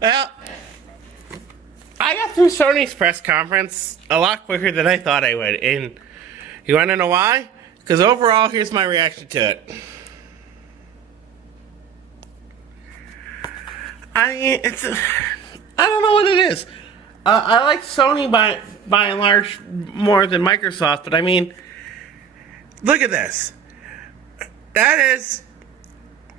Well, I got through Sony's press conference a lot quicker than I thought I would. And you want to know why? Because overall, here's my reaction to it. I mean, I don't know what it is. I like Sony by and large more than Microsoft, but I mean, look at this. That is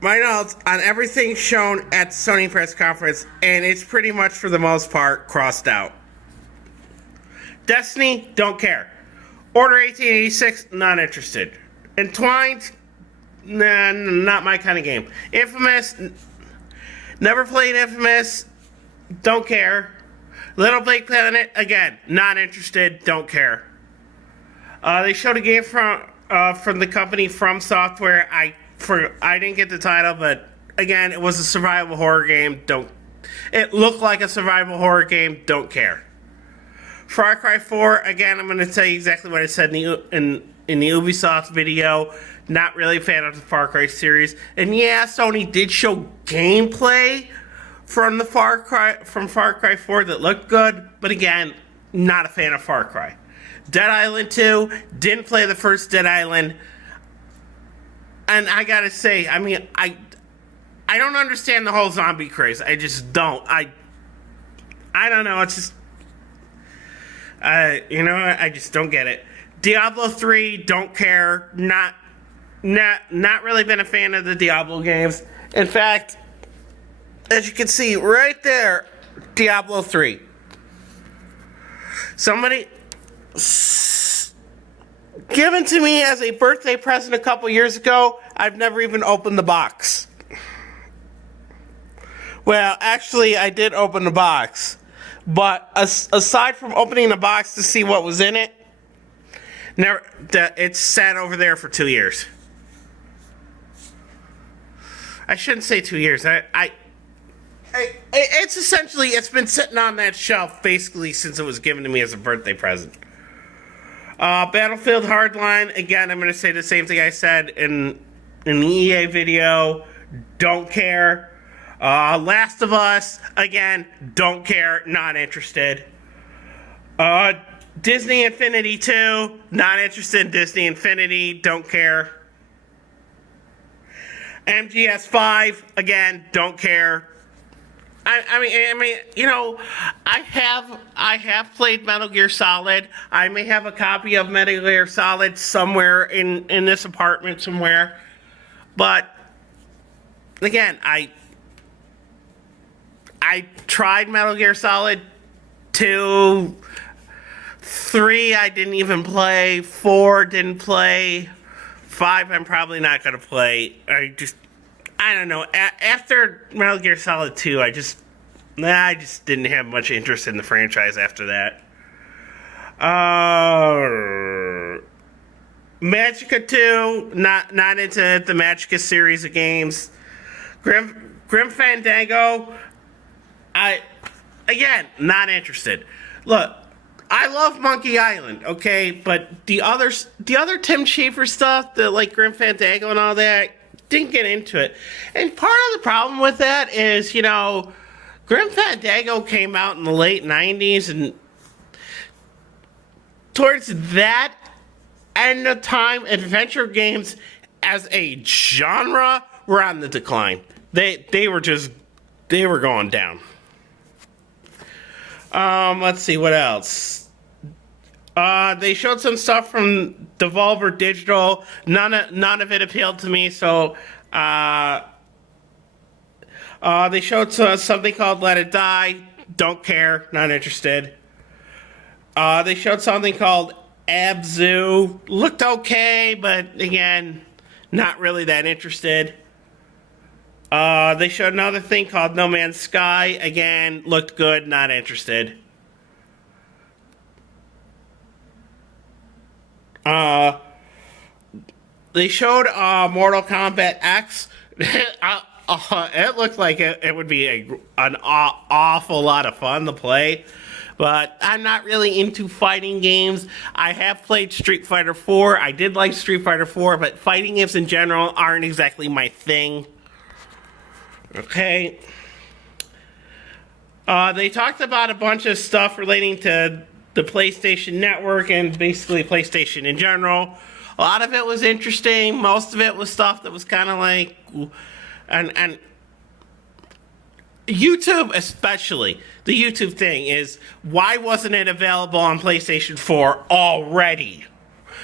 my notes on everything shown at the Sony press conference, and it's pretty much for the most part crossed out. Destiny, don't care. Order 1886, not interested. Entwined, nah, not my kind of game. Infamous, never played Infamous, don't care. Little Big Planet, again, not interested, don't care. They showed a game from the company From Software. I didn't get the title, but again, it was a survival horror game. It looked like a survival horror game. Don't care. Far Cry 4. Again, I'm going to tell you exactly what I said in the Ubisoft video. Not really a fan of the Far Cry series. And yeah, Sony did show gameplay from Far Cry 4 that looked good, but again, not a fan of Far Cry. Dead Island 2. Didn't play the first Dead Island. And I gotta say, I mean, I don't understand the whole zombie craze. I just don't. I don't know. It's just, I just don't get it. Diablo 3, don't care. Not really been a fan of the Diablo games. In fact, as you can see right there, Diablo 3. Somebody given to me as a birthday present a couple years ago. I've never even opened the box. Well, actually, I did open the box. But aside from opening the box to see what was in it, it's sat over there for 2 years. I shouldn't say 2 years. It's essentially, it's been sitting on that shelf basically since it was given to me as a birthday present. Battlefield Hardline, again, I'm going to say the same thing I said in the EA video. Don't care. Last of Us, again, don't care, not interested. Disney Infinity 2, not interested in Disney Infinity, don't care. MGS 5, again, don't care. I mean, you know, I have played Metal Gear Solid. I may have a copy of Metal Gear Solid somewhere in this apartment somewhere. But again, I tried Metal Gear Solid 2, 3 I didn't even play, 4 didn't play, 5 I'm probably not going to play. I don't know. After Metal Gear Solid 2, I just didn't have much interest in the franchise after that. Magicka 2, not into the Magicka series of games. Grim Fandango, again, not interested. Look, I love Monkey Island, okay, but the other Tim Schafer stuff, like Grim Fandango and all that, didn't get into it. And part of the problem with that is, you know, Grim Fandango came out in the late 90s, and towards that end of time, adventure games as a genre were on the decline. They were going down. Let's see, what else? They showed some stuff from Devolver Digital. None of it appealed to me, so they showed something called Let It Die. Don't care, not interested. They showed something called Abzu. Looked okay, but again, not really that interested. They showed another thing called No Man's Sky. Again, looked good, not interested. They showed Mortal Kombat X. It looked like it would be an awful lot of fun to play. But I'm not really into fighting games. I have played Street Fighter 4. I did like Street Fighter 4, but fighting games in general aren't exactly my thing. Okay. They talked about a bunch of stuff relating to the PlayStation Network and basically PlayStation in general. A lot of it was interesting. Most of it was stuff that was kind of like, and YouTube especially, the YouTube thing is, why wasn't it available on PlayStation 4 already?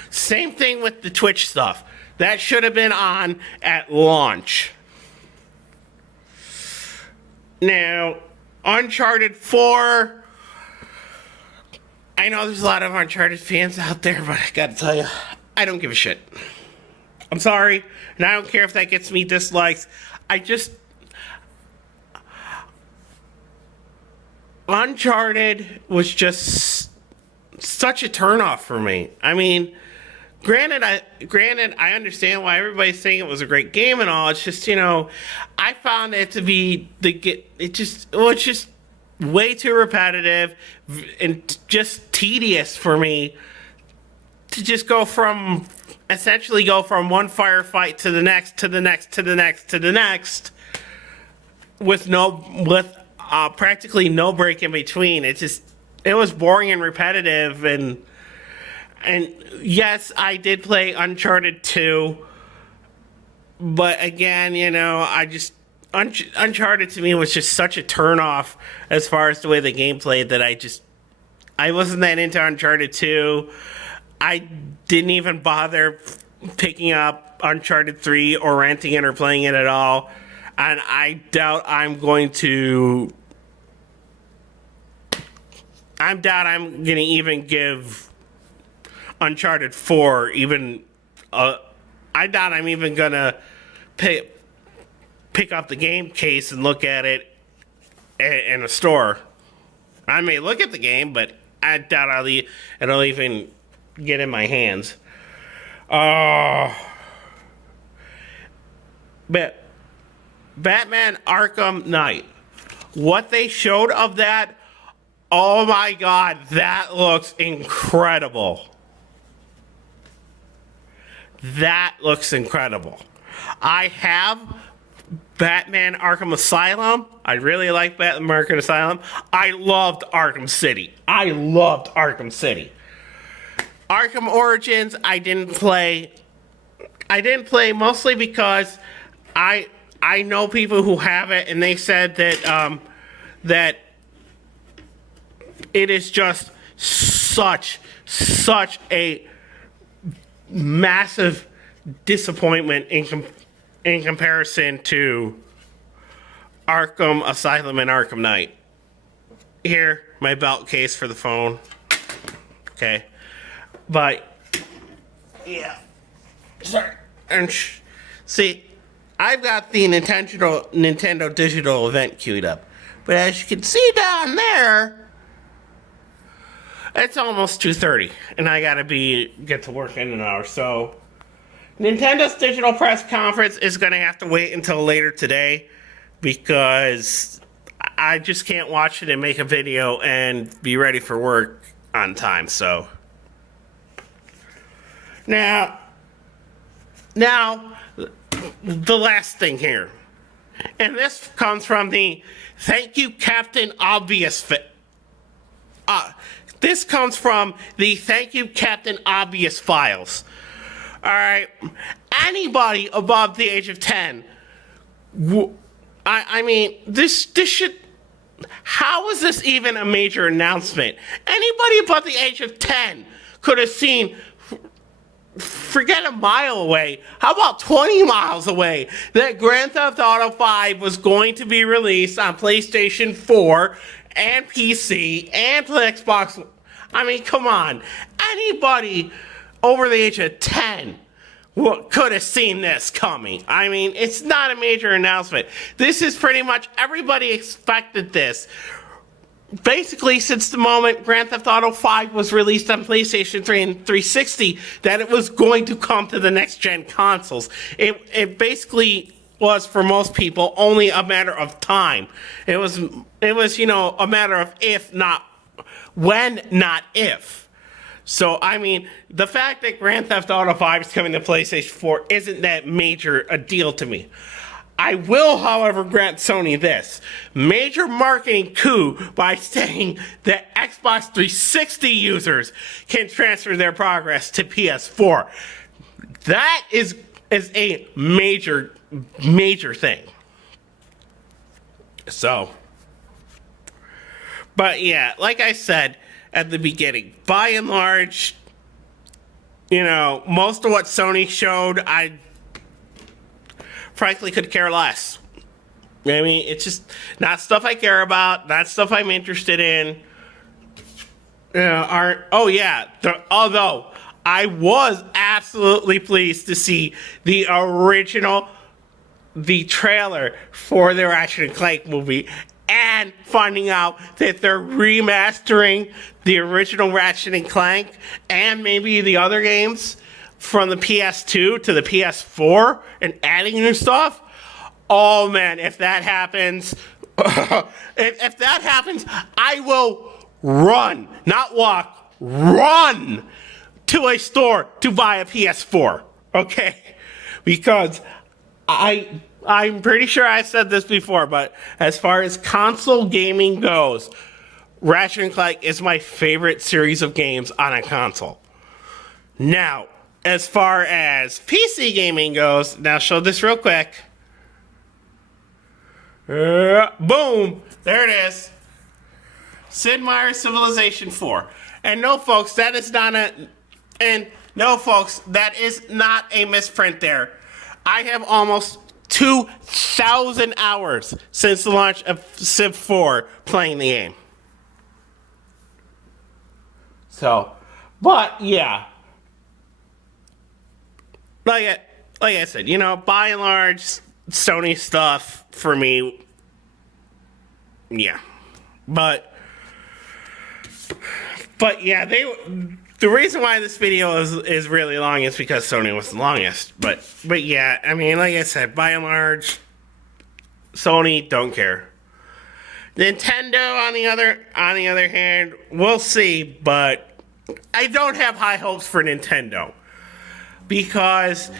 Same thing with the Twitch stuff. That should have been on at launch. Now, Uncharted 4, I know there's a lot of Uncharted fans out there, but I gotta tell you, I don't give a shit. I'm sorry, and I don't care if that gets me dislikes. Uncharted was just such a turnoff for me. I mean, granted, I understand why everybody's saying it was a great game and all. It's just, I found it to be it's just way too repetitive and just tedious for me to just essentially go from one firefight to the next, to the next, to the next, to the next, with practically no break in between. It was boring and repetitive, and yes, I did play Uncharted 2, but again, Uncharted to me was just such a turnoff as far as the way the game played that I wasn't that into Uncharted 2. I didn't even bother picking up Uncharted 3 or renting it or playing it at all. And I doubt I'm going to even give Uncharted 4 even. I doubt I'm even gonna pick up the game case and look at it in a store. I may look at the game, but I doubt it'll even get in my hands. But Batman Arkham Knight, what they showed of that, oh my god, that looks incredible. That looks incredible. I have Batman Arkham Asylum. I really like Batman Arkham Asylum. I loved Arkham City. Arkham Origins, I didn't play mostly because I know people who have it, and they said that it is just such a massive disappointment in comparison to Arkham Asylum and Arkham Knight. Here, my belt case for the phone. Okay. But, yeah. Sorry. And see, I've got the Nintendo Digital event queued up. But as you can see down there, it's almost 2:30, and I gotta get to work in an hour. So, Nintendo's digital press conference is gonna have to wait until later today because I just can't watch it and make a video and be ready for work on time. So, now, the last thing here, and this comes from the Thank You Captain Obvious this comes from the Thank You Captain Obvious files. Alright, anybody above the age of 10, I mean, this should, how is this even a major announcement? Anybody above the age of 10 could have seen, forget a mile away, how about 20 miles away, that Grand Theft Auto 5 was going to be released on PlayStation 4 and PC and Xbox. I mean, come on. Anybody over the age of 10 could have seen this coming. I mean, it's not a major announcement. This is pretty much, everybody expected this. Basically, since the moment Grand Theft Auto 5 was released on PlayStation 3 and 360, that it was going to come to the next-gen consoles. It basically was, for most people, only a matter of time. It was a matter of if, not when, not if. So, I mean, the fact that Grand Theft Auto 5 is coming to PlayStation 4 isn't that major a deal to me. I will, however, grant Sony this major marketing coup by saying that Xbox 360 users can transfer their progress to PS4. That is a major thing. So, but yeah, like I said at the beginning, by and large, you know, most of what Sony showed, I frankly could care less. I mean, it's just not stuff I care about, not stuff I'm interested in. Although I was absolutely pleased to see the trailer for the Ratchet and Clank movie, and finding out that they're remastering the original Ratchet and Clank and maybe the other games from the PS2 to the PS4 and adding new stuff. Oh man, if that happens, if that happens, I will run, not walk, run to a store to buy a PS4. Okay? Because I'm pretty sure I said this before, but as far as console gaming goes, Ratchet and Clank is my favorite series of games on a console. Now, as far as PC gaming goes, now show this real quick. Boom! There it is. Sid Meier's Civilization 4. And no, folks, that is not a misprint there. I have almost 2,000 hours since the launch of Civ 4 playing the game. So, but yeah. Like I said, you know, by and large, Sony stuff for me, yeah. But yeah, the reason why this video is really long is because Sony was the longest. But yeah, I mean, like I said, by and large, Sony don't care. Nintendo, on the other hand, we'll see. But I don't have high hopes for Nintendo because,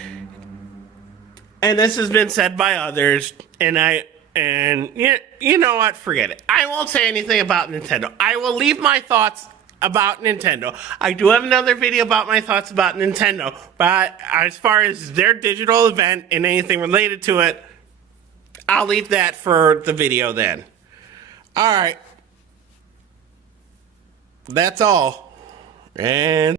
and this has been said by others, and you know what? Forget it. I won't say anything about Nintendo. I will leave my thoughts about Nintendo. I do have another video about my thoughts about Nintendo, but as far as their digital event and anything related to it, I'll leave that for the video then. Alright. That's all. And